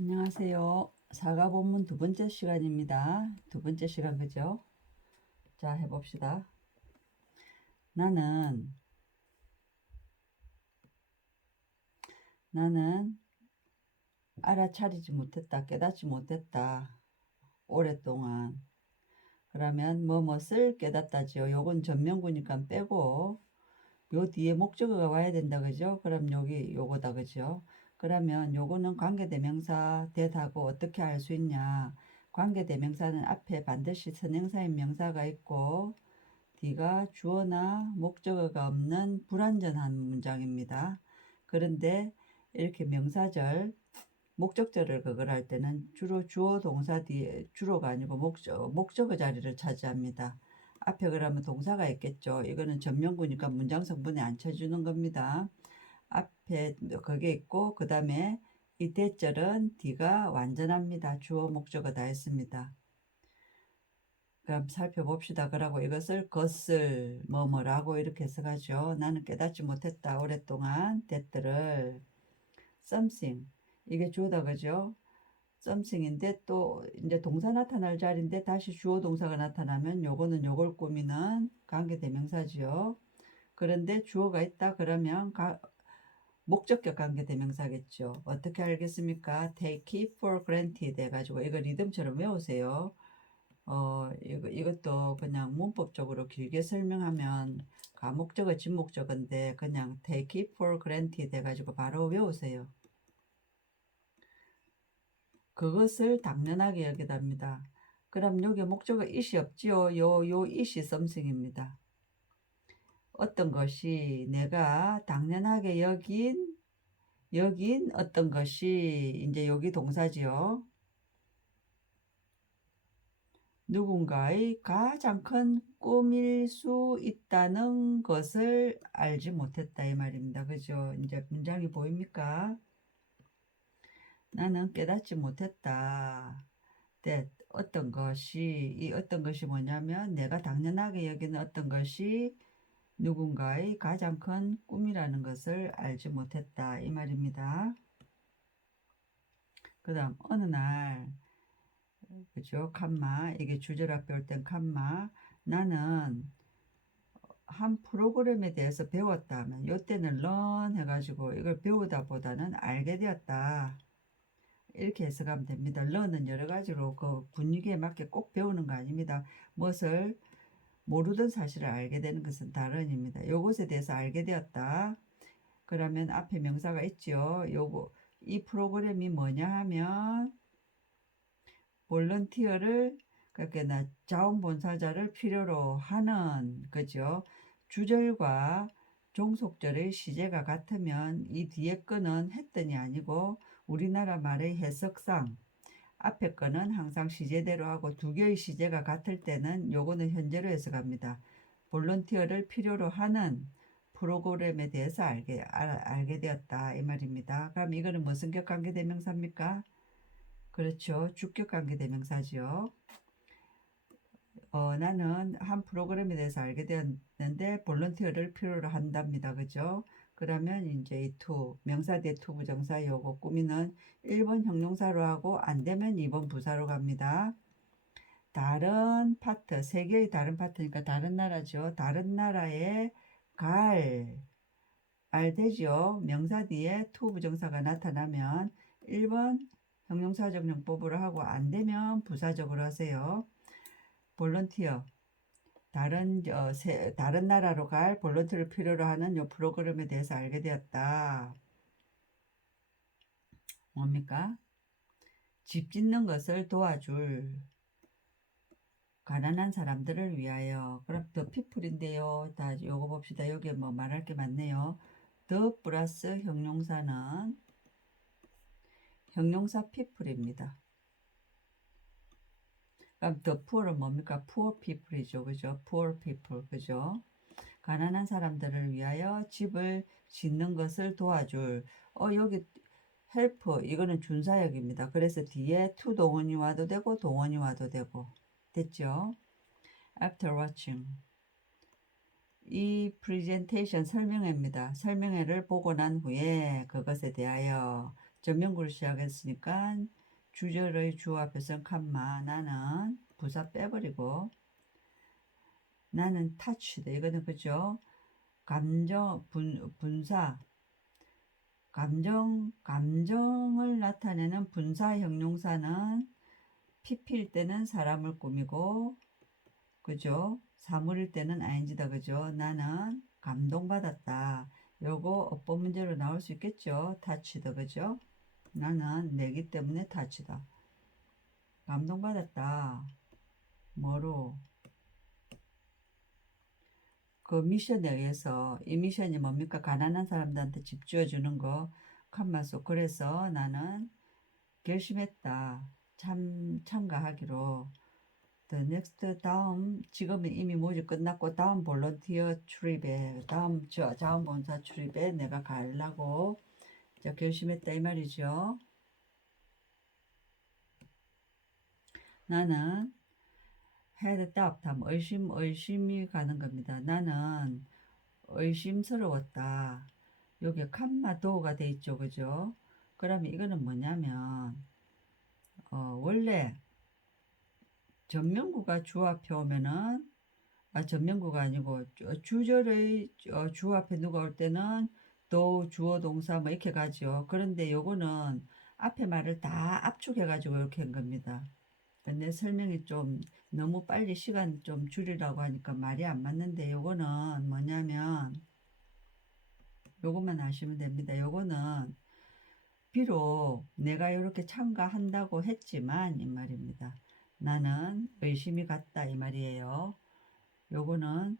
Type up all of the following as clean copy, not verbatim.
안녕하세요. 사과 본문 두 번째 시간입니다. 두 번째 시간 그죠? 자, 해봅시다. 나는 알아차리지 못했다. 깨닫지 못했다. 오랫동안. 그러면 뭐뭇을 깨닫다지요. 요건 전명구니까 빼고 요 뒤에 목적어가 와야 된다 그죠? 그럼 여기 요거다 그죠? 그러면 요거는 관계대명사 대하고 어떻게 알 수 있냐? 관계대명사는 앞에 반드시 선행사인 명사가 있고 D가 주어나 목적어가 없는 불완전한 문장입니다. 그런데 이렇게 명사절, 목적절을 그걸 할 때는 주로 주어 동사 뒤에 주로가 아니고 목적어 자리를 차지합니다. 앞에 그러면 동사가 있겠죠. 이거는 전명구니까 문장 성분에 안 쳐주는 겁니다. 앞에 그게 있고 그 다음에 이 대절은 D가 완전합니다. 주어 목적어 다 했습니다. 그럼 살펴봅시다. 그러고 이것을 것을 뭐뭐라고 이렇게 해석하죠. 나는 깨닫지 못했다. 오랫동안 that를 something 이게 주어다 그죠? something인데 또 이제 동사 나타날 자리인데 다시 주어 동사가 나타나면 요거는 요걸 꾸미는 관계대명사지요. 그런데 주어가 있다 그러면 목적격 관계대명사겠죠. 어떻게 알겠습니까? take it for granted 해가지고 이거 리듬처럼 외우세요. 이것도 그냥 문법적으로 길게 설명하면 가목적어, 진목적어인데 그냥 take it for granted 해가지고 바로 외우세요. 그것을 당연하게 여기답니다. 그럼 여기 목적어 it이 없지요. 요 it이 something입니다. 어떤 것이 내가 당연하게 여긴 어떤 것이 이제 여기 동사지요. 누군가의 가장 큰 꿈일 수 있다는 것을 알지 못했다 이 말입니다. 그죠? 이제 문장이 보입니까? 나는 깨닫지 못했다. 이 어떤 것이 뭐냐면 내가 당연하게 여기는 어떤 것이 누군가의 가장 큰 꿈이라는 것을 알지 못했다 이 말입니다. 그 다음 어느 날 그죠? 칸마 이게 주절 앞에 올 땐 칸마 나는 한 프로그램에 대해서 배웠다 하면 요때는 learn 해가지고 이걸 배우다 보다는 알게 되었다 이렇게 해석하면 됩니다. learn은 여러 가지로 그 분위기에 맞게 꼭 배우는 거 아닙니다. 무엇을 모르던 사실을 알게 되는 것은 다른입니다. 요것에 대해서 알게 되었다. 그러면 앞에 명사가 있죠. 이 프로그램이 뭐냐 하면 볼런티어를 그러니까 자원봉사자를 필요로 하는 그죠. 주절과 종속절의 시제가 같으면 이 뒤에 거는 했더니 아니고 우리나라 말의 해석상 앞에 거는 항상 시제대로 하고 두 개의 시제가 같을 때는 요거는 현재로 해석합니다. 볼런티어를 필요로 하는 프로그램에 대해서 알게 되었다 이 말입니다. 그럼 이거는 무슨 격관계대명사입니까? 그렇죠. 주격관계대명사죠. 나는 한 프로그램에 대해서 알게 되었는데 볼런티어를 필요로 한답니다. 그죠? 그러면 이제 이 명사 뒤에 부정사 요거 꾸미는 1번 형용사로 하고 안 되면 2번 부사로 갑니다. 다른 파트, 세계의 다른 파트니까 다른 나라죠. 다른 나라에 알되죠. 명사 뒤에 부정사가 나타나면 1번 형용사적 용법으로 하고 안 되면 부사적으로 하세요. 볼런티어 다른 나라로 갈 볼런티어를 필요로 하는 요 프로그램에 대해서 알게 되었다. 뭡니까? 집 짓는 것을 도와줄 가난한 사람들을 위하여. 그럼 더 피플인데요. 다 요거 봅시다. 여기에 뭐 말할 게 많네요. 더 플러스 형용사는 형용사 피플입니다. 그럼 the poor은 뭡니까? poor people이죠. 그죠? poor people. 그죠? 가난한 사람들을 위하여 집을 짓는 것을 도와줄. 여기 help 이거는 준사역입니다. 그래서 뒤에 to 동원이 와도 되고 동원이 와도 되고 됐죠? After watching 이 프레젠테이션 설명회입니다. 설명회를 보고 난 후에 그것에 대하여 전명구를 시작했으니까 주절의 주 앞에서는 칸마. 나는 부사 빼버리고 나는 touched. 이거는 그죠? 감정 분사 감정을 나타내는 분사 형용사는 pp일 때는 사람을 꾸미고 그죠? 사물일 때는 ing다 그죠? 나는 감동받았다. 요거 어법 문제로 나올 수 있겠죠? touched 그죠? 나는 내기 때문에 touch다. 감동받았다. 뭐로? 그 미션에 의해서 이 미션이 뭡니까? 가난한 사람들한테 집 지어주는 거 칸마소. 그래서 나는 결심했다. 참가하기로. The next 다음 지금은 이미 모집 끝났고 다음 볼런티어 출입에 다음 자원봉사 출입에 내가 가려고 결심했다 이 말이죠. 나는 had doubt 의심이 가는 겁니다. 나는 의심스러웠다. 여기 칸마 도가 돼 있죠. 그죠? 그러면 이거는 뭐냐면 원래 전명구가 주 앞에 오면은 전명구가 아니고 주절의 주 앞에 누가 올 때는 도 주어 동사 뭐 이렇게 가죠. 그런데 요거는 앞에 말을 다 압축해 가지고 이렇게 한 겁니다. 근데 설명이 좀 너무 빨리 시간 좀 줄이라고 하니까 말이 안 맞는데 요거는 뭐냐면 요것만 아시면 됩니다. 요거는 비록 내가 이렇게 참가한다고 했지만 이 말입니다. 나는 의심이 갔다 이 말이에요. 요거는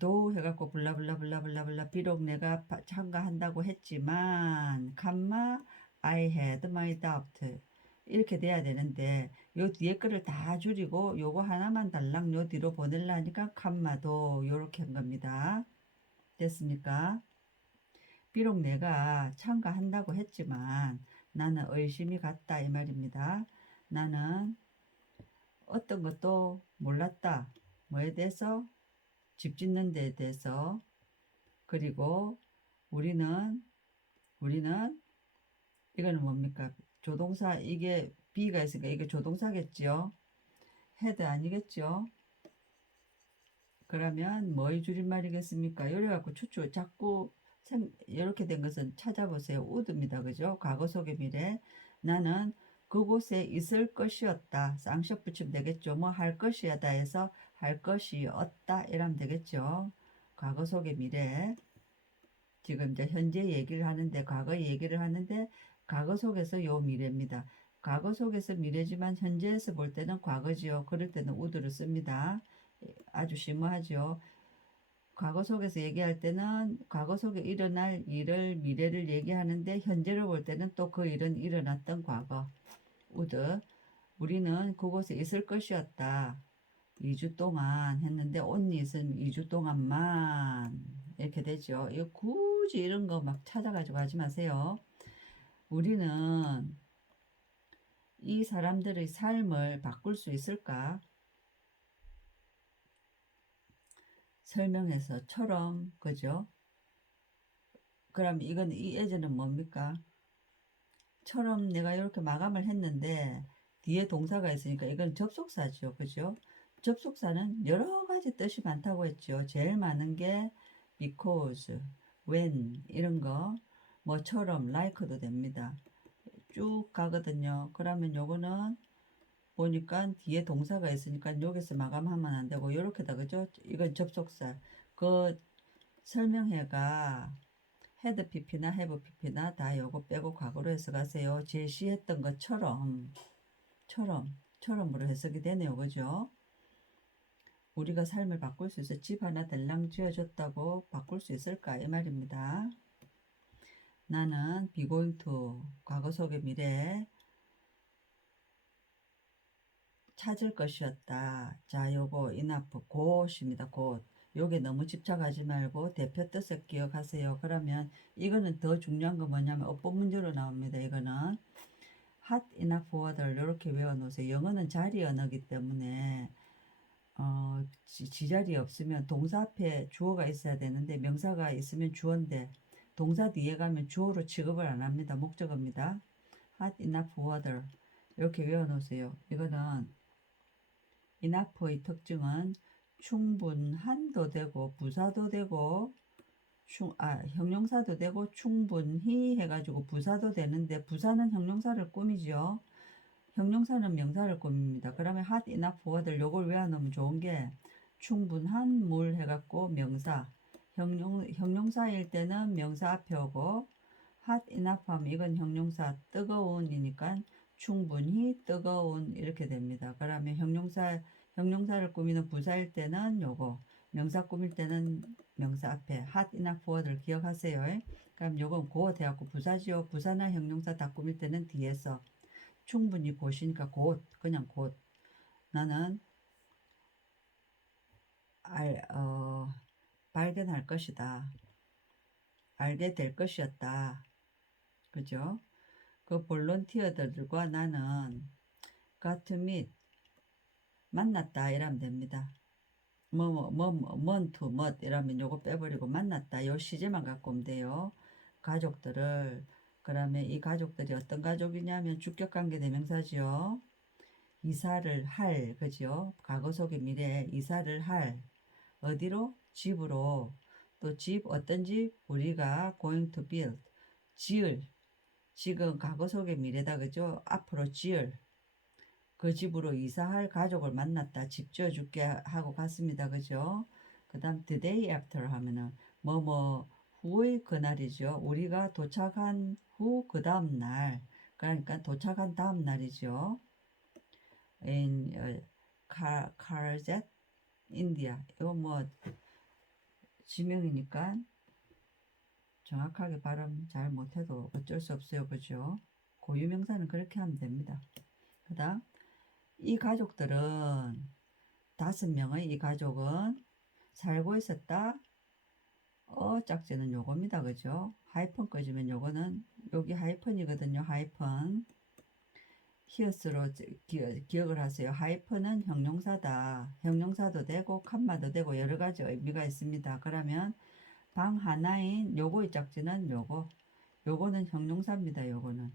도 해갖고 블라블라블라블라블라 비록 내가 참가한다고 했지만 칸마 I had my doubt 이렇게 돼야 되는데 요 뒤에 거를 다 줄이고 요거 하나만 달랑 요 뒤로 보내려니까 칸마도 요렇게 한 겁니다. 됐습니까? 비록 내가 참가한다고 했지만 나는 의심이 갔다 이 말입니다. 나는 어떤 것도 몰랐다. 뭐에 대해서? 집 짓는 데에 대해서. 그리고 우리는 이거는 뭡니까? 조동사 이게 B가 있으니까 이게 조동사겠지요. had 아니겠죠? 그러면 뭐의 줄임말이겠습니까? 이래 갖고 추추 자꾸 이렇게 된 것은 찾아보세요. would입니다. 그죠? 과거 속의 미래. 나는 그곳에 있을 것이었다. 쌍시업 붙이면 되겠죠. 뭐 할 것이야다 해서 할 것이었다 이러면 되겠죠. 과거 속의 미래. 지금 이제 현재 얘기를 하는데 과거 얘기를 하는데 과거 속에서 요 미래입니다. 과거 속에서 미래지만 현재에서 볼 때는 과거지요. 그럴 때는 would를 씁니다. 아주 심오하죠. 과거 속에서 얘기할 때는 과거 속에 일어날 일을 미래를 얘기하는데 현재로 볼 때는 또 그 일은 일어났던 과거. would. 우리는 그곳에 있을 것이었다. 2주 동안 했는데 only는 2주 동안만 이렇게 되죠. 이거 굳이 이런 거 막 찾아가지고 하지 마세요. 우리는 이 사람들의 삶을 바꿀 수 있을까? 설명해서처럼 그죠? 그럼 이건 이 예제는 뭡니까? 처럼 내가 이렇게 마감을 했는데 뒤에 동사가 있으니까 이건 접속사죠. 그죠? 접속사는 여러 가지 뜻이 많다고 했죠. 제일 많은 게 because, when 이런 거 뭐처럼 like도 됩니다. 쭉 가거든요. 그러면 요거는 보니까 뒤에 동사가 있으니까 여기서 마감하면 안 되고 요렇게다 그죠? 이건 접속사. 그 설명해가 had pp나 have pp나 다 요거 빼고 과거로 해석하세요. 제시했던 것처럼으로 해석이 되네요. 그죠? 우리가 삶을 바꿀 수 있어. 집 하나 달랑 지어줬다고 바꿀 수 있을까? 이 말입니다. 나는 be going to 과거 속의 미래 찾을 것이었다. 자, 요거 enough 곧입니다. 곧. 요게 너무 집착하지 말고 대표 뜻을 기억하세요. 그러면 이거는 더 중요한 거 뭐냐면 어법 문제로 나옵니다. 이거는 hot enough water 이렇게 외워놓으세요. 영어는 자리 언어기 때문에 지자리 없으면 동사 앞에 주어가 있어야 되는데 명사가 있으면 주어인데 동사 뒤에 가면 주어로 취급을 안 합니다. 목적어입니다. hot enough water 이렇게 외워놓으세요. 이거는 enough의 특징은 충분한도 되고 부사도 되고 형용사도 되고 충분히 해가지고 부사도 되는데 부사는 형용사를 꾸미죠. 형용사는 명사를 꾸밉니다. 그러면 hot enough water 요걸 외워놓으면 좋은 게 충분한 물 해갖고 명사 형용사일 때는 명사 앞에 오고 hot enough 하면 이건 형용사 뜨거운이니까 충분히 뜨거운 이렇게 됩니다. 그러면 형용사를 꾸미는 부사일 때는 요거 명사 꾸밀 때는 명사 앞에 hot enough water 기억하세요. 그럼 요건 곧 해갖고 부사지요. 부사나 형용사 다 꾸밀 때는 뒤에서 충분히 곧이니까 곧 그냥 곧 나는 발견할 것이다. 알게 될 것이었다. 그죠? 그 볼런티어들과 나는 got to meet 만났다 이러면 됩니다. to meet 이러면 요거 빼버리고 만났다. 요 시제만 갖고 오면 돼요. 가족들을 그러면 이 가족들이 어떤 가족이냐면 주격관계 대명사지요. 이사를 할 그죠? 과거 속의 미래 이사를 할 어디로? 집으로 또 집 어떤 집? 우리가 going to build 지을 지금 과거 속의 미래다 그죠? 앞으로 지을 그 집으로 이사할 가족을 만났다. 집 지어줄게 하고 갔습니다. 그죠? 그 다음 the day after 하면은 후의 그날이죠. 우리가 도착한 후 그 다음 날 그러니까 도착한 다음 날이죠. in Karachi, 인디아 이거 지명이니까 정확하게 발음 잘 못해도 어쩔 수 없어요. 그죠? 고유명사는 그렇게 하면 됩니다. 그 다음 이 가족들은 5명의 이 가족은 살고 있었다. 짝지는 요겁니다. 그죠? 하이픈 꺼지면 요거는 여기 하이픈이거든요. 하이픈 히읗으로 기억을 하세요. 하이픈은 형용사다. 형용사도 되고 칸마도 되고 여러가지 의미가 있습니다. 그러면 방 하나인 요거의 짝지는 요거는 형용사입니다. 요거는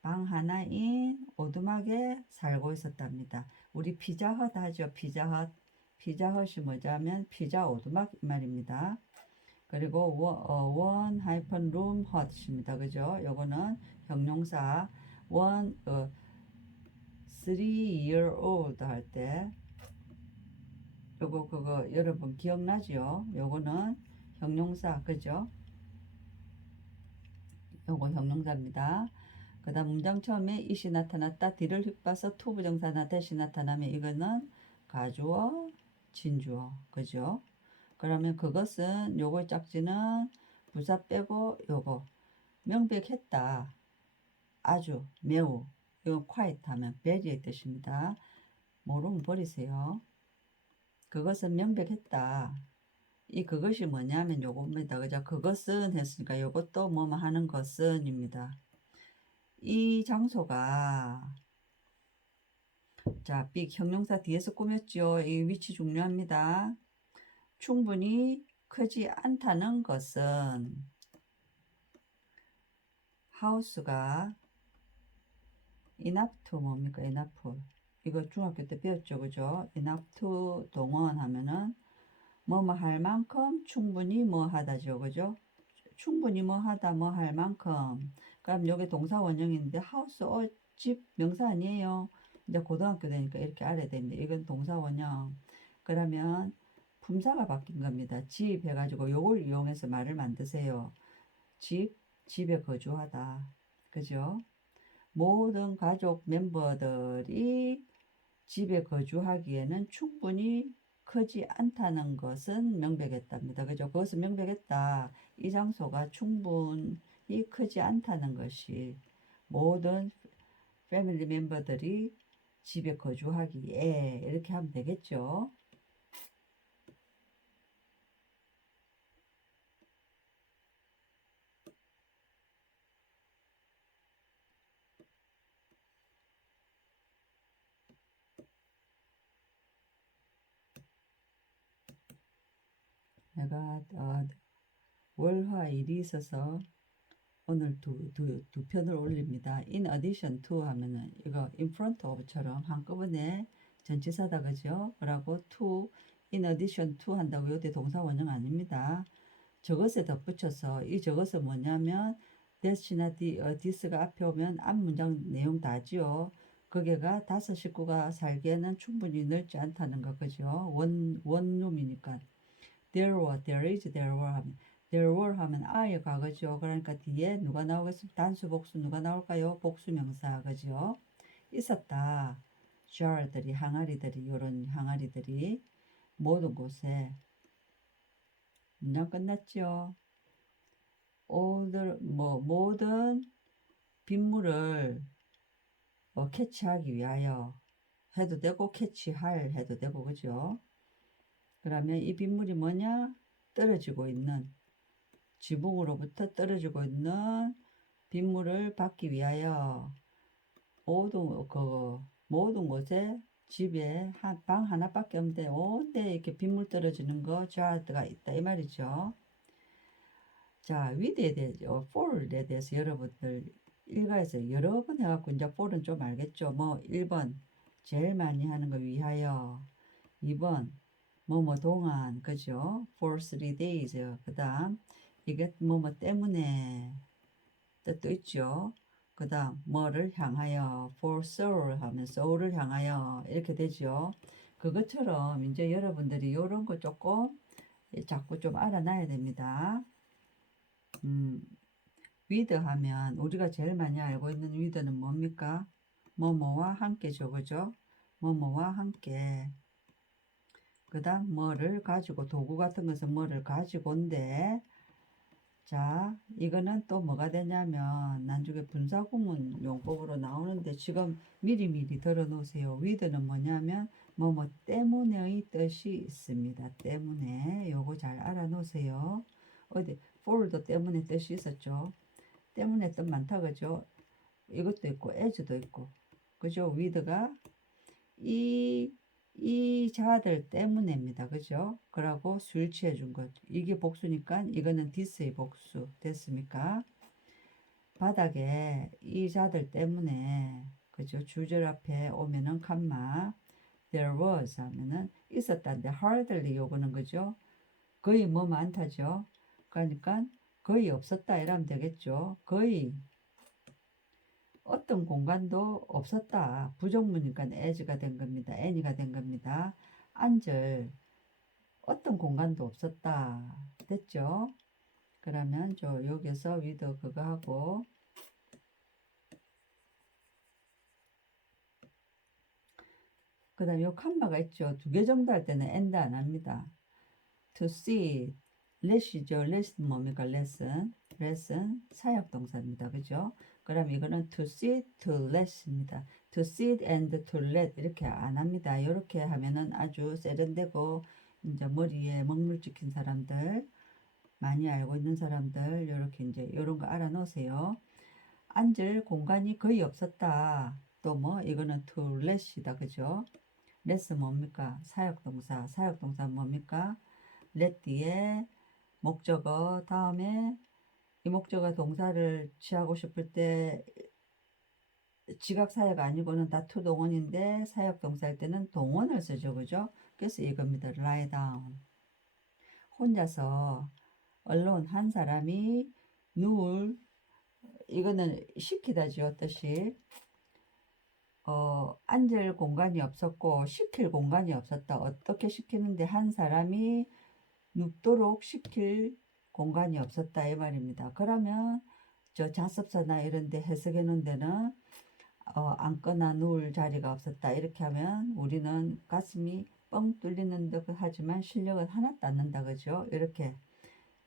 방 하나인 오두막에 살고 있었답니다. 우리 피자헛 하죠. 피자헛이 뭐냐면 피자 오두막 이 말입니다. 그리고 원 하이픈 룸 헛입니다. 그죠? 요거는 형용사 원 3-year old 할 때 그거 여러분 기억나죠? 요거는 형용사 그죠? 요거 형용사입니다. 그 다음 문장 처음에 이시 나타났다 뒤를 휩봐서 투 부정사나 대시 나타나면 이거는 가주어 진주어 그죠? 그러면 그것은 요거 짝지는 부사 빼고 요거 명백했다 아주 매우 이건 quiet 하면 very의 뜻입니다. 모르면 버리세요. 그것은 명백했다. 이 그것이 뭐냐면 요겁니다. 그죠? 그것은 했으니까 요것도 뭐뭐 하는 것은입니다. 이 장소가 자, 빅 형용사 뒤에서 꾸몄죠. 이 위치 중요합니다. 충분히 크지 않다는 것은 하우스가 enough to 뭡니까? enough. 이거 중학교 때 배웠죠. 그죠? enough to 동원 하면은 뭐뭐 할 만큼 충분히 뭐 하다죠. 그죠? 충분히 뭐 하다 뭐 할 만큼. 그럼 여기 동사 원형인데 하우스 집 명사 아니에요. 이제 고등학교 되니까 이렇게 알아야 됩니다. 이건 동사 원형. 그러면 품사가 바뀐 겁니다. 집 해가지고 요걸 이용해서 말을 만드세요. 집에 거주하다. 그죠? 모든 가족 멤버들이 집에 거주하기에는 충분히 크지 않다는 것은 명백했답니다. 그죠? 그것은 명백했다. 이 장소가 충분히 크지 않다는 것이 모든 패밀리 멤버들이 집에 거주하기에 이렇게 하면 되겠죠. 내가 월화일이 있어서 오늘 두 편을 올립니다. in addition to 하면은 이거 in front of처럼 한꺼번에 전치사다 그죠? 그러고 to in addition to 한다고 요때 동사 원형 아닙니다. 저것에 덧붙여서 이 저것은 뭐냐면 that이나 this가 앞에 오면 앞 문장 내용 다지요. 거기가 5 식구가 살기에는 충분히 넓지 않다는 거 그죠? 원룸이니까 there were, there is, there were 하면 I의 과거죠. 그러니까 뒤에 누가 나오겠습니까? 단수 복수 누가 나올까요? 복수명사 그죠? 있었다. shower들이 항아리들이 요런 항아리들이 모든 곳에 문장 끝났죠. 모든 빗물을 캐치하기 위하여 해도 되고 캐치할 해도 되고 그죠? 그러면 이 빗물이 뭐냐? 떨어지고 있는 지붕으로부터 떨어지고 있는 빗물을 받기 위하여 모든 곳에 집에 방 하나밖에 없는데 온데 이렇게 빗물 떨어지는 거 자드가 있다 이 말이죠. 자, with에 대해서 for에 대해서 여러분들 일과에서 여러 번 해갖고 이제 for은 좀 알겠죠. 뭐 1번 제일 많이 하는 거 위하여, 2번 뭐뭐 동안 그죠? for 3 days. 그 다음 이게 뭐뭐 때문에 뜻도 있죠. 그 다음 뭐를 향하여 for soul 하면 soul을 향하여 이렇게 되죠. 그것처럼 이제 여러분들이 이런 거 조금 자꾸 좀 알아놔야 됩니다. with 하면 우리가 제일 많이 알고 있는 with는 뭡니까? 뭐뭐와 함께죠. 그죠? 뭐뭐와 함께. 그 다음 뭐를 가지고 도구 같은 것은 뭐를 가지고인데 자 이거는 또 뭐가 되냐면 나중에 분사구문 용법으로 나오는데 지금 미리미리 들어 놓으세요. with는 뭐냐면 뭐뭐 때문에의 뜻이 있습니다. 때문에 요거 잘 알아 놓으세요. 어디 for도 때문에 뜻이 있었죠. 때문에 뜻 많다 그죠? 이것도 있고 as도 있고 그죠? with가 이 자들 때문에입니다. 그죠? 그러고 술 취해준 것. 이게 복수니까 이거는 this의 복수. 됐습니까? 바닥에 이 자들 때문에 그죠? 주절 앞에 오면은 칸마 there was 하면은 있었다는데 hardly 요거는 그죠? 거의 뭐 많다죠? 그러니까 거의 없었다 이러면 되겠죠? 거의 어떤 공간도 없었다. 부정문이니까 as가 된 겁니다. any가 된 겁니다. 앉을 어떤 공간도 없었다. 됐죠? 그러면 저 여기서 with 그거 하고 그 다음 요 칸마가 있죠. 2개 정도 할 때는 and 안 합니다. to see let이죠. let은 뭡니까? lesson 사역동사입니다. 그죠? 그럼 이거는 to see, to let입니다. to see and to let 이렇게 안 합니다. 이렇게 하면은 아주 세련되고 이제 머리에 먹물 찍힌 사람들 많이 알고 있는 사람들 이렇게 이제 이런 거 알아 놓으세요. 앉을 공간이 거의 없었다. 또 뭐 이거는 to let이다. 그죠? let은 뭡니까? 사역동사. 사역동사 뭡니까? let 뒤에 목적어 다음에 이 목적어 동사를 취하고 싶을 때 지각 사역 아니고는 다 투동원인데 사역 동사일 때는 동원을 쓰죠. 그죠? 그래서 이겁니다. lie down. 혼자서 alone 한 사람이 누울 이거는 시키다죠. 뜻이 앉을 공간이 없었고 시킬 공간이 없었다. 어떻게 시키는데 한 사람이 눕도록 시킬 공간이 없었다 이 말입니다. 그러면 저 자습서나 이런 데 해석해 놓은 데는 앉거나 누울 자리가 없었다 이렇게 하면 우리는 가슴이 뻥 뚫리는 듯 하지만 실력은 하나도 안 난다 그죠? 이렇게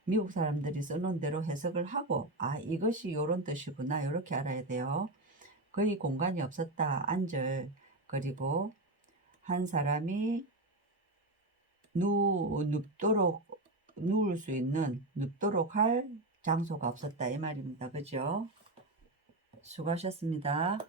미국 사람들이 써놓은 대로 해석을 하고 이것이 요런 뜻이구나 이렇게 알아야 돼요. 거의 공간이 없었다 앉을 그리고 한 사람이 눕도록 누울 수 있는 눕도록 할 장소가 없었다 이 말입니다. 그죠? 수고하셨습니다.